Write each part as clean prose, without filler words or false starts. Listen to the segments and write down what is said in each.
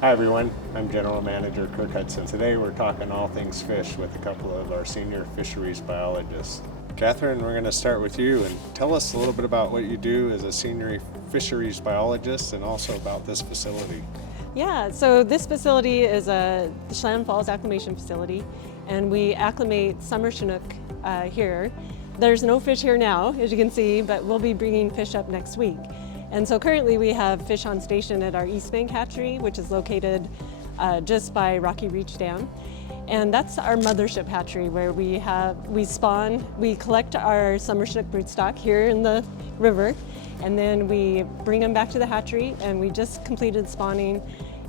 Hi everyone, I'm General Manager Kirk Hudson. Today we're talking all things fish with a couple of our senior fisheries biologists. Catherine, we're going to start with you and tell us a little bit about what you do as a senior fisheries biologist and also about this facility. Yeah, so this facility is the Chelan Falls acclimation facility, and we acclimate summer Chinook here. There's no fish here now, as you can see, but we'll be bringing fish up next week. And so currently we have fish on station at our East Bank hatchery, which is located just by Rocky Reach Dam. And that's our mothership hatchery where we collect our summer Chinook broodstock here in the river, and then we bring them back to the hatchery, and we just completed spawning,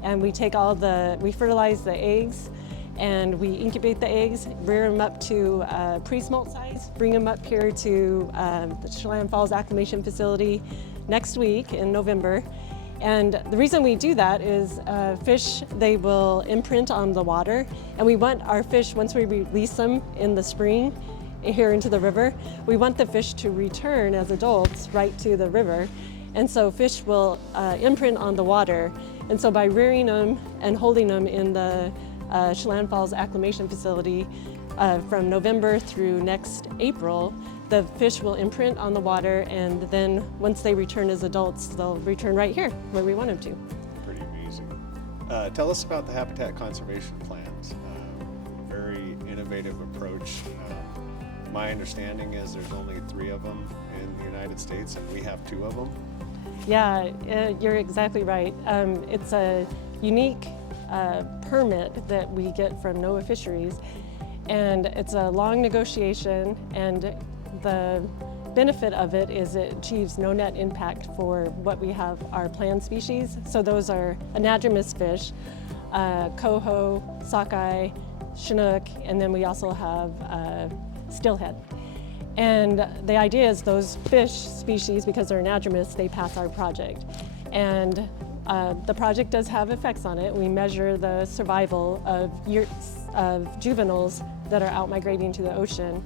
and we fertilize the eggs, and we incubate the eggs, rear them up to pre-smolt size, bring them up here to the Chelan Falls acclimation facility next week in November. And the reason we do that is fish, they will imprint on the water, and we want our fish, once we release them in the spring here into the river, we want the fish to return as adults right to the river. And so fish will imprint on the water. And so by rearing them and holding them in the Chelan Falls acclimation facility from November through next April, the fish will imprint on the water, and then once they return as adults, they'll return right here where we want them to. Pretty amazing. Tell us about the habitat conservation plans. Very innovative approach. My understanding is there's only 3 of them in the United States, and we have 2 of them. Yeah, you're exactly right. It's a unique permit that we get from NOAA Fisheries, and it's a long negotiation, and the benefit of it is it achieves no net impact for what we have, our planned species. So those are anadromous fish, coho, sockeye, chinook, and then we also have steelhead. And the idea is those fish species, because they're anadromous, they pass our project. And the project does have effects on it. We measure the survival of juveniles that are out migrating to the ocean.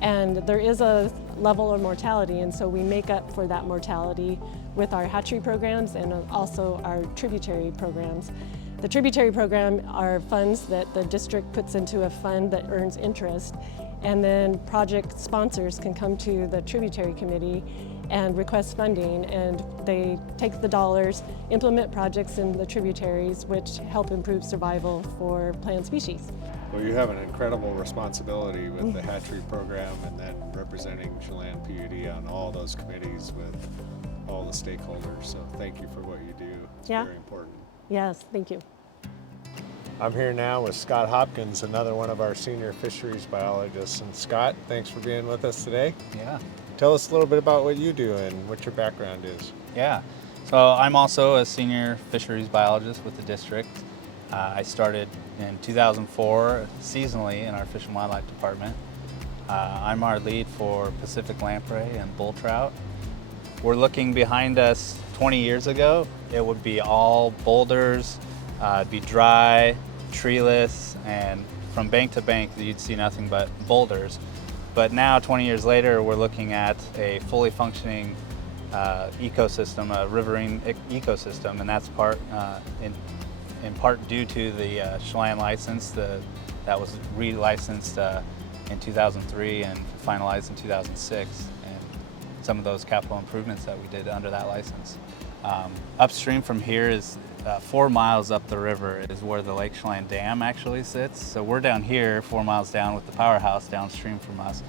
And there is a level of mortality, and so we make up for that mortality with our hatchery programs and also our tributary programs. The tributary program are funds that the district puts into a fund that earns interest, and then project sponsors can come to the tributary committee and request funding, and they take the dollars, implement projects in the tributaries which help improve survival for planned species. Well, you have an incredible responsibility with the hatchery program and then representing Chelan PUD on all those committees with all the stakeholders. So thank you for what you do. It's very important. Yes, thank you. I'm here now with Scott Hopkins, another one of our senior fisheries biologists. And Scott, thanks for being with us today. Yeah. Tell us a little bit about what you do and what your background is. Yeah. So I'm also a senior fisheries biologist with the district. I started in 2004 seasonally in our Fish and Wildlife Department. I'm our lead for Pacific lamprey and bull trout. We're looking behind us 20 years ago. It would be all boulders, it'd be dry, treeless, and from bank to bank you'd see nothing but boulders. But now, 20 years later, we're looking at a fully functioning ecosystem, a riverine ecosystem, and that's in part due to the Chelan license that was re-licensed in 2003 and finalized in 2006, and some of those capital improvements that we did under that license. Upstream from here is 4 miles up the river is where the Lake Chelan Dam actually sits. So we're down here 4 miles down with the powerhouse downstream from us.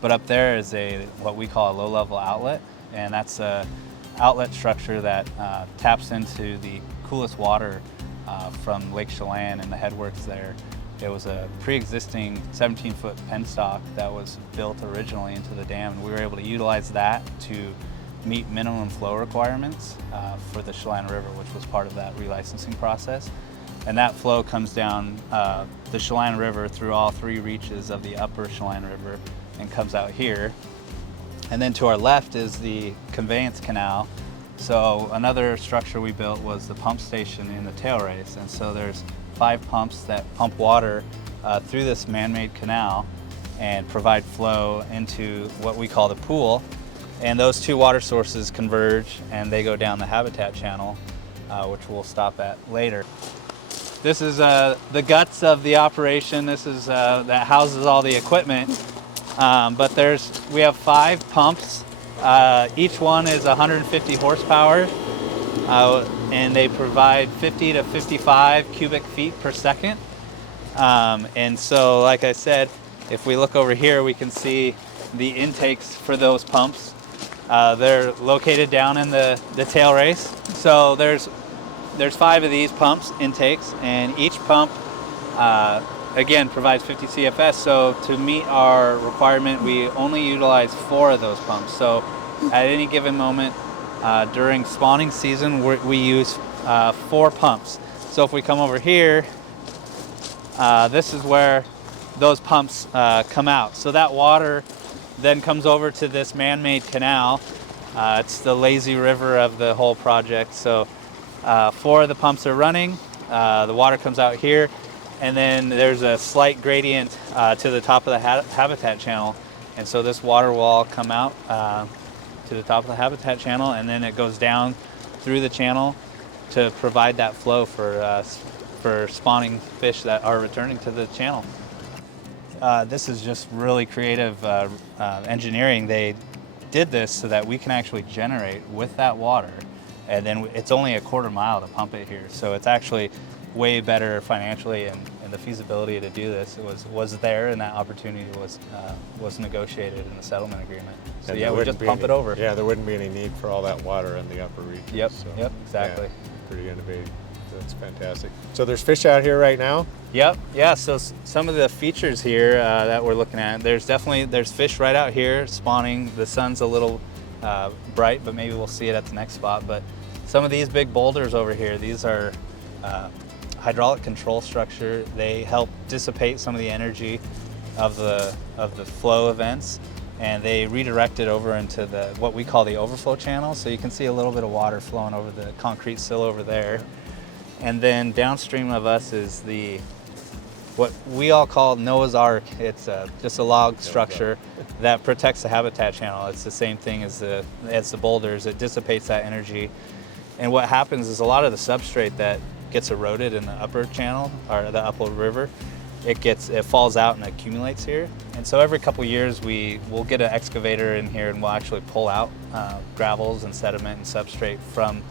But up there is what we call a low-level outlet, and that's a outlet structure that taps into the coolest water from Lake Chelan and the headworks there. It was a pre-existing 17-foot penstock that was built originally into the dam, and we were able to utilize that to meet minimum flow requirements for the Chelan River, which was part of that relicensing process. And that flow comes down the Chelan River through all 3 reaches of the upper Chelan River and comes out here. And then to our left is the conveyance canal. So another structure we built was the pump station in the tail race. And so there's 5 pumps that pump water through this man-made canal and provide flow into what we call the pool. And those 2 water sources converge and they go down the habitat channel. which we'll stop at later. This is the guts of the operation. This is that houses all the equipment. But we have 5 pumps. Each one is 150 horsepower, and they provide 50 to 55 cubic feet per second. And so, like I said, if we look over here, we can see the intakes for those pumps. They're located down in the tail race. So there's 5 of these pumps intakes, and each pump again provides 50 CFS. So to meet our requirement, we only utilize 4 of those pumps. So at any given moment during spawning season, we use 4 pumps. So if we come over here, this is where those pumps come out. So that water then comes over to this man-made canal. It's the lazy river of the whole project. So 4 of the pumps are running. The water comes out here, and then there's a slight gradient to the top of the habitat channel. And so this water will all come out to the top of the habitat channel, and then it goes down through the channel to provide that flow for spawning fish that are returning to the channel. This is just really creative engineering. They did this so that we can actually generate with that water, and then it's only a quarter mile to pump it here. So it's actually way better financially, and the feasibility to do this was there, and that opportunity was negotiated in the settlement agreement. So yeah, we just pump it over. Yeah, there wouldn't be any need for all that water in the upper region. Yep, so, yep, exactly. Yeah, pretty innovative. That's fantastic. So there's fish out here right now? Yep, yeah, so some of the features here that we're looking at, there's fish right out here spawning. The sun's a little bright, but maybe we'll see it at the next spot. But some of these big boulders over here, these are hydraulic control structure. They help dissipate some of the energy of the flow events, and they redirect it over into what we call the overflow channel. So you can see a little bit of water flowing over the concrete sill over there. And then downstream of us is what we all call Noah's Ark. It's just a log structure that protects the habitat channel. It's the same thing as the boulders. It dissipates that energy. And what happens is a lot of the substrate that gets eroded in the upper channel or the upper river, it falls out and accumulates here. And so every couple years we'll get an excavator in here, and we'll actually pull out gravels and sediment and substrate from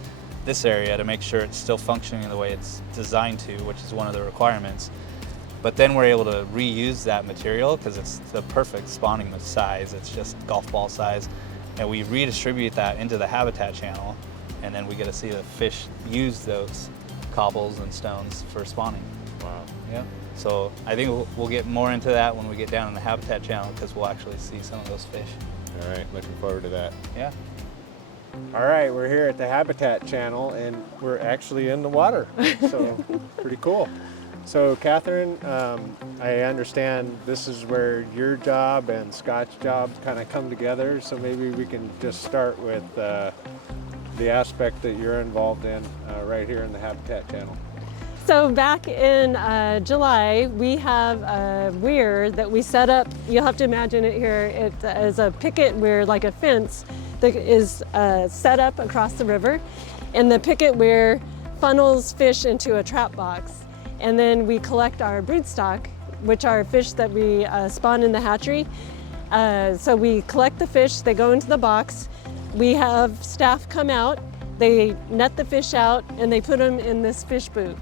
this area to make sure it's still functioning the way it's designed to, which is one of the requirements. But then we're able to reuse that material because it's the perfect spawning size. It's just golf ball size. And we redistribute that into the habitat channel, and then we get to see the fish use those cobbles and stones for spawning. Wow. Yeah. So I think we'll get more into that when we get down in the habitat channel, because we'll actually see some of those fish. All right, looking forward to that. Yeah. All right, we're here at the habitat channel, and we're actually in the water, so pretty cool. So Catherine, I understand this is where your job and Scott's job kind of come together, so maybe we can just start with the aspect that you're involved in right here in the habitat channel. So back in July, we have a weir that we set up. You'll have to imagine it here. It is a picket weir, like a fence, that is set up across the river. And the picket weir funnels fish into a trap box. And then we collect our broodstock, which are fish that we spawn in the hatchery. So we collect the fish, they go into the box. We have staff come out, they net the fish out, and they put them in this fish boot.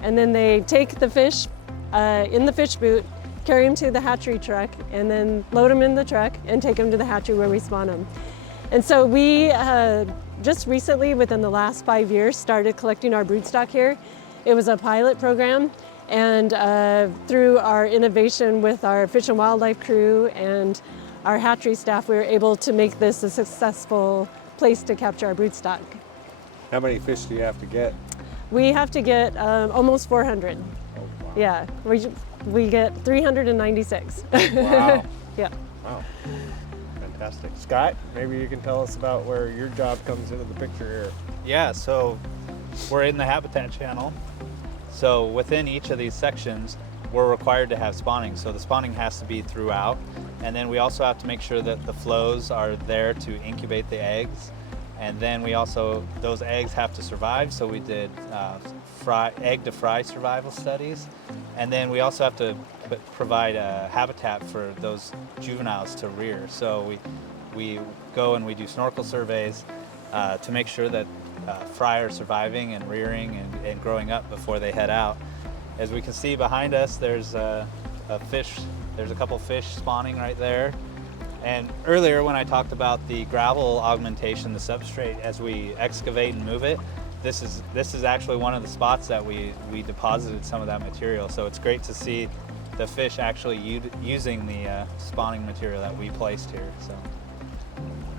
And then they take the fish in the fish boot, carry them to the hatchery truck, and then load them in the truck and take them to the hatchery where we spawn them. And so we just recently, within the last 5 years, started collecting our broodstock here. It was a pilot program, and through our innovation with our fish and wildlife crew and our hatchery staff, we were able to make this a successful place to capture our broodstock. How many fish do you have to get? We have to get almost 400. Oh, wow. Yeah, we get 396. Wow. Yeah. Wow. Fantastic. Scott, maybe you can tell us about where your job comes into the picture here. Yeah, so we're in the habitat channel. So within each of these sections, we're required to have spawning. So the spawning has to be throughout. And then we also have to make sure that the flows are there to incubate the eggs. And then we also, those eggs have to survive, so we did egg to fry survival studies. And then we also have to provide a habitat for those juveniles to rear. So we go and we do snorkel surveys to make sure that fry are surviving and rearing and growing up before they head out. As we can see behind us, there's a couple fish spawning right there. And earlier when I talked about the gravel augmentation, the substrate, as we excavate and move it, this is actually one of the spots that we deposited some of that material. So it's great to see the fish actually using the spawning material that we placed here. So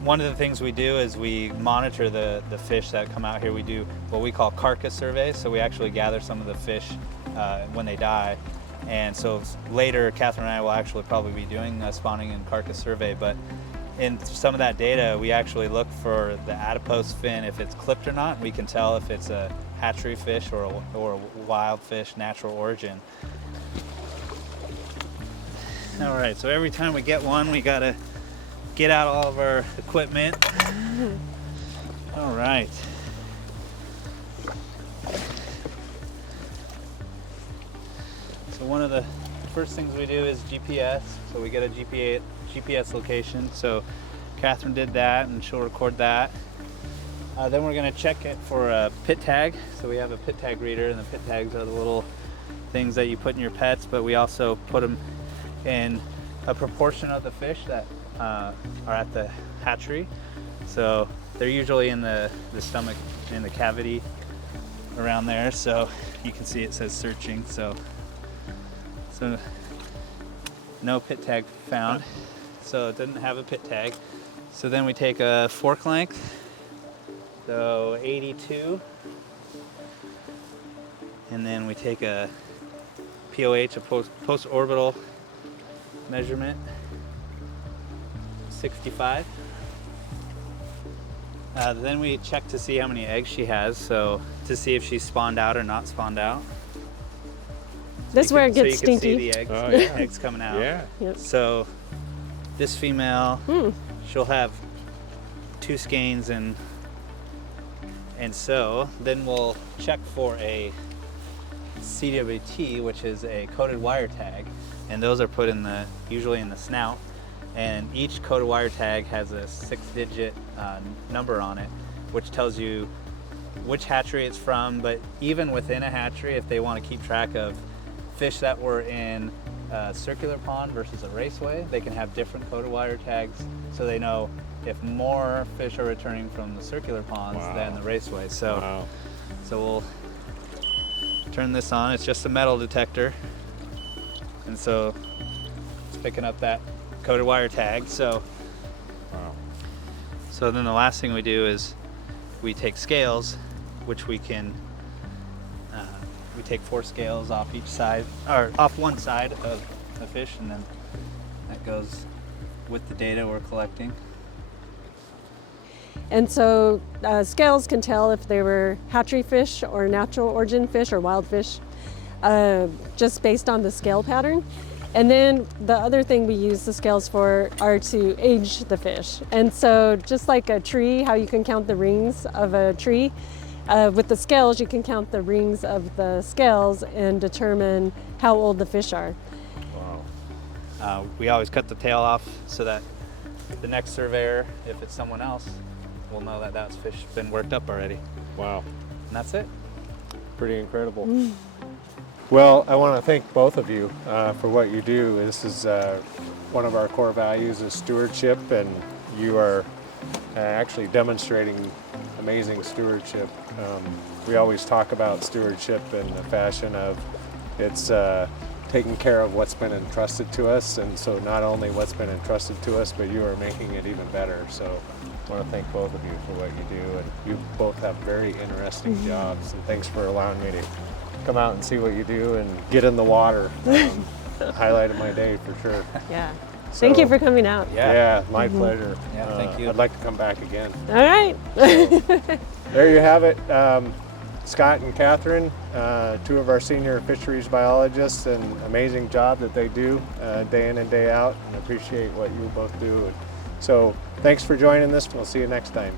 one of the things we do is we monitor the fish that come out here. We do what we call carcass surveys. So we actually gather some of the fish when they die. And so later, Catherine and I will actually probably be doing a spawning and carcass survey, but in some of that data, we actually look for the adipose fin, if it's clipped or not. We can tell if it's a hatchery fish or a wild fish, natural origin. All right, so every time we get one, we gotta get out all of our equipment. All right. So one of the first things we do is GPS. So we get a GPS location. So Catherine did that and she'll record that. Then we're gonna check it for a pit tag. So we have a pit tag reader, and the pit tags are the little things that you put in your pets, but we also put them in a proportion of the fish that are at the hatchery. So they're usually in the stomach, in the cavity around there. So you can see it says searching. So no pit tag found, so it didn't have a pit tag. So then we take a fork length, so 82, and then we take a POH, a post-orbital measurement, 65. Then we check to see how many eggs she has, so to see if she's spawned out or not spawned out. This is where it gets so you stinky. can see the eggs, eggs coming out. Yeah. Yep. So this female, she'll have 2 skeins, and so then we'll check for a CWT, which is a coated wire tag, and those are put in usually in the snout, and each coated wire tag has a 6-digit number on it, which tells you which hatchery it's from. But even within a hatchery, if they want to keep track of fish that were in a circular pond versus a raceway, they can have different coated wire tags, so they know if more fish are returning from the circular ponds than the raceway. So, so we'll turn this on. It's just a metal detector, and so it's picking up that coated wire tag. So, so then the last thing we do is we take scales, which we can. We take 4 scales off each side, or off one side of a fish, and then that goes with the data we're collecting. And so scales can tell if they were hatchery fish or natural origin fish or wild fish, just based on the scale pattern. And then the other thing we use the scales for are to age the fish. And so just like a tree, how you can count the rings of a tree, with the scales, you can count the rings of the scales and determine how old the fish are. Wow. We always cut the tail off so that the next surveyor, if it's someone else, will know that that's fish been worked up already. Wow. And that's it. Pretty incredible. Well, I want to thank both of you for what you do. This is one of our core values is stewardship, and you are actually demonstrating amazing stewardship. We always talk about stewardship in the fashion of it's taking care of what's been entrusted to us, and so not only what's been entrusted to us, but you are making it even better. So I want to thank both of you for what you do, and you both have very interesting jobs, and thanks for allowing me to come out and see what you do and get in the water. Highlight of my day for sure. Yeah. So, Thank you for coming out. Yeah, my pleasure. Yeah, thank you. I'd like to come back again. All right. So, there you have it. Scott and Catherine, 2 of our senior fisheries biologists, and amazing job that they do day in and day out, and appreciate what you both do. So thanks for joining us. We'll see you next time.